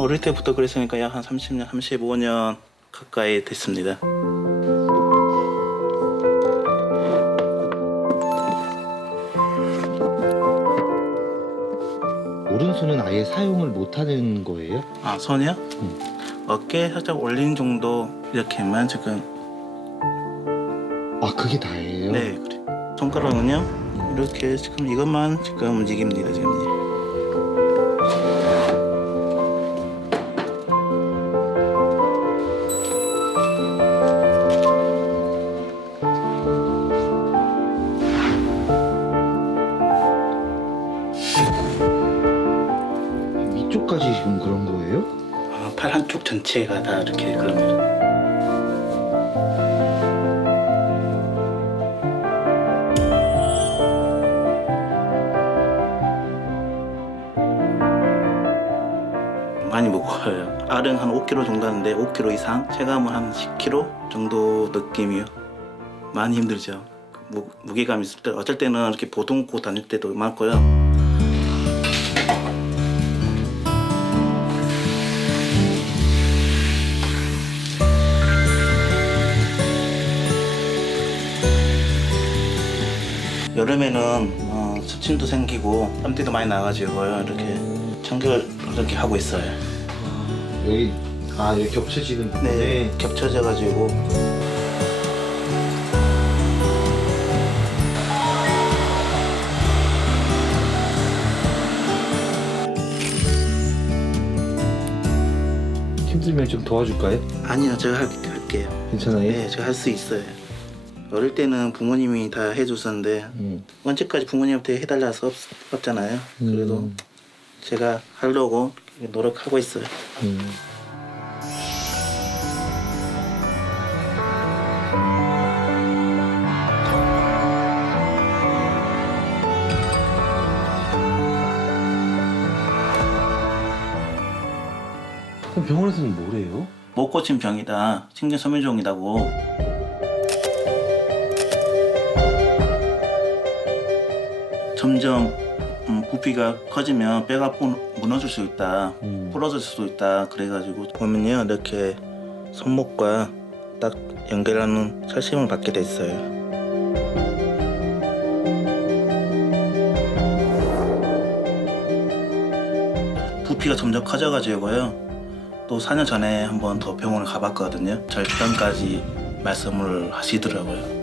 어릴 때부터 그랬으니까 약 한 30년, 35년 가까이 됐습니다. 오른손은 아예 사용을 못하는 거예요? 아, 손이요? 어깨 살짝 올리는 정도 이렇게만 지금. 아, 그게 다예요? 네, 그래. 손가락은요 이렇게 지금 이것만 지금 움직입니다 지금. 위쪽까지 지금 그런 거예요? 팔 한쪽 전체가 다 이렇게 그런 거죠. 많이 무거워요. 알은 한 5kg 정도 하는데 5kg 이상, 체감은 한 10kg 정도 느낌이요. 많이 힘들죠. 무게감 있을 때 어쩔 때는 이렇게 보듬고 다닐 때도 많고요. 여름에는 수침도 생기고 땀띠도 많이 나가지고요. 이렇게 청결 이렇게 하고 있어요. 여기 여기 겹쳐지는 부분에 네, 겹쳐져가지고. 힘들면 좀 도와줄까요? 아니요, 제가 할게요. 괜찮아요? 네, 제가 할 수 있어요. 어릴 때는 부모님이 다 해줬었는데 언제까지 부모님한테 해달라 수 없잖아요. 그래도 제가 하려고 노력하고 있어요. 그럼 병원에서는 뭐래요? 못 고친 병이다, 신경소멸종이라고. 점점 부피가 커지면 뼈가 무너질 수 있다, 부러질 수도 있다. 그래가지고 보면요, 이렇게 손목과 딱 연결하는 철심을 받게 됐어요. 부피가 점점 커져가지고요. 또 4년 전에 한번 더 병원을 가봤거든요. 절단까지 말씀을 하시더라고요.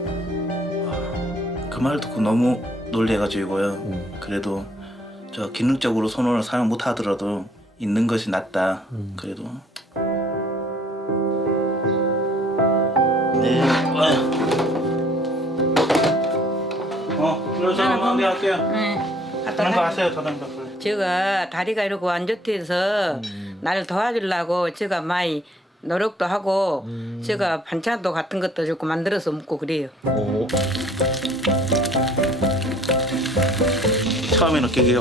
그 말 듣고 너무 놀래가지고요. 그래도 저 기능적으로 손을 사용 못 하더라도 있는 것이 낫다. 그래도. 네. 그래서 내가 할게요. 다른 거 하세요. 다른 거. 제가 다리가 이러고 안 좋대서 나를 도와주려고 제가 많이 노력도 하고 제가 반찬도 같은 것도 자꾸 만들어서 먹고 그래요. 처음에는 되게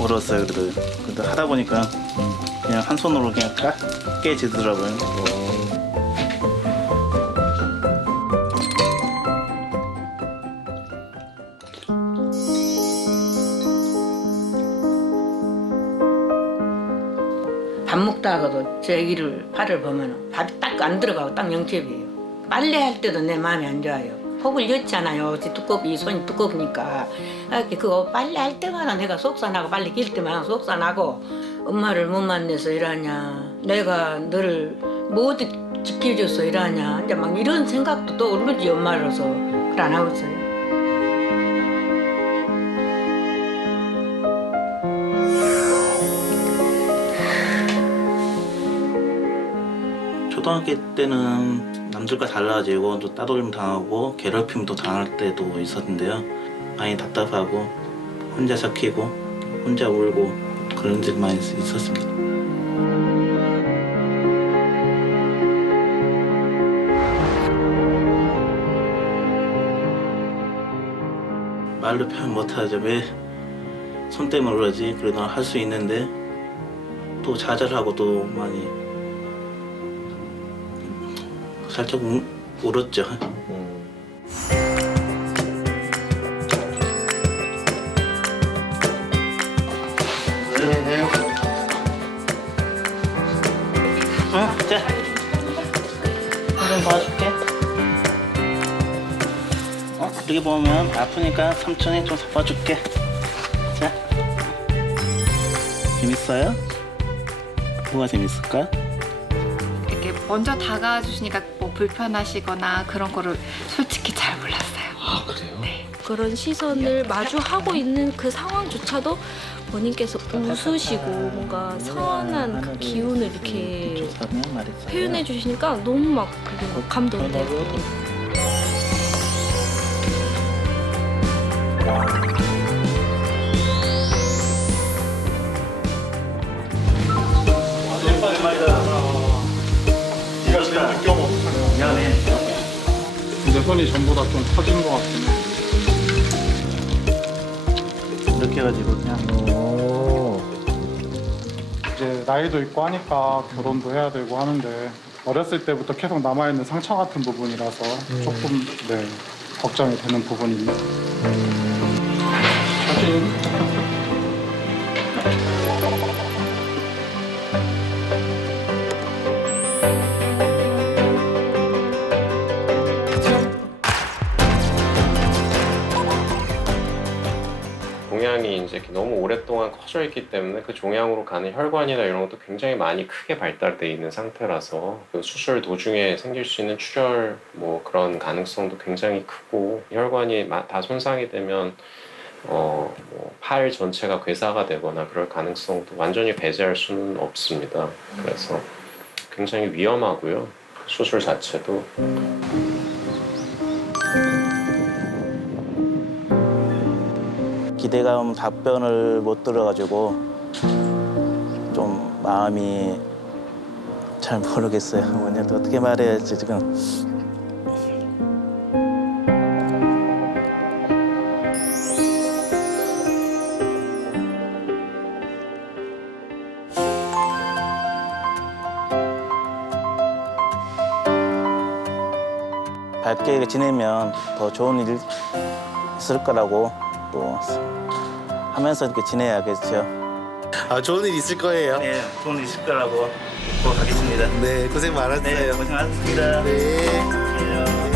어려웠어요. 그래도 하다 보니까 그냥 한 손으로 그냥 깨지더라고요. 밥 먹다가도 제 애기를 팔을 보면 밥이 딱 안 들어가고 딱 영접이에요. 빨래할 때도 내 마음이 안 좋아요. 폭을 였잖아요. 이 손이 두꺼우니까. 그거 빨래할 때마다 내가 속상하고 빨래 길 때마다 속상하고 엄마를 못 만나서 이러냐. 내가 너를 못 지켜줘서 이러냐. 이제 막 이런 생각도 또 오르지 엄마로서. 그걸 안 하고 있어요. 초등학교 때는 남들과 달라지고 또 따돌림 당하고 괴롭힘도 당할 때도 있었는데요. 많이 답답하고 혼자 삭히고 혼자 울고 그런 적이 많이 있었습니다. 말로 표현 못하죠. 왜 손 때문에 그러지? 그래도 할 수 있는데 또 좌절하고 또 많이 살짝 울었죠. 어떻게 보면 아프니까 삼촌이 좀 섞어줄게. 자, 재밌어요? 뭐가 재밌을까? 이렇게 먼저 다가와 주시니까 뭐 불편하시거나 그런 거를 솔직히 잘 몰랐어요. 아 그래요? 그런 시선을 마주하고 있는 그 상황조차도 본인께서 웃으시고 뭔가 선한 그 기운을 이렇게 표현해 주시니까 너무 막 그게 감동돼요. 미안해. 내 손이 전부 다 좀 커진 것 같긴 해. 이렇게 해가지고 그냥 이제 나이도 있고 하니까 결혼도 해야 되고 하는데 어렸을 때부터 계속 남아있는 상처 같은 부분이라서 조금 네 걱정이 되는 부분입니다. 종양이 이제 너무 오랫동안 커져 있기 때문에 그 종양으로 가는 혈관이나 이런 것도 굉장히 많이 크게 발달돼 있는 상태라서 그 수술 도중에 생길 수 있는 출혈 뭐 그런 가능성도 굉장히 크고 혈관이 다 손상이 되면 팔 전체가 괴사가 되거나 그럴 가능성도 완전히 배제할 수는 없습니다. 그래서 굉장히 위험하고요. 수술 자체도. 기대감 답변을 못 들어가지고 좀 마음이 잘 모르겠어요. 어머니한테 어떻게 말해야 할지 지금. 밝게 지내면 더 좋은 일 있을 거라고 또 하면서 이렇게 지내야겠죠. 아, 좋은 일 있을 거예요. 네, 좋은 일 있을 거라고 또 하겠습니다. 네, 고생 많았어요. 네, 고생하셨습니다. 네. 안녕.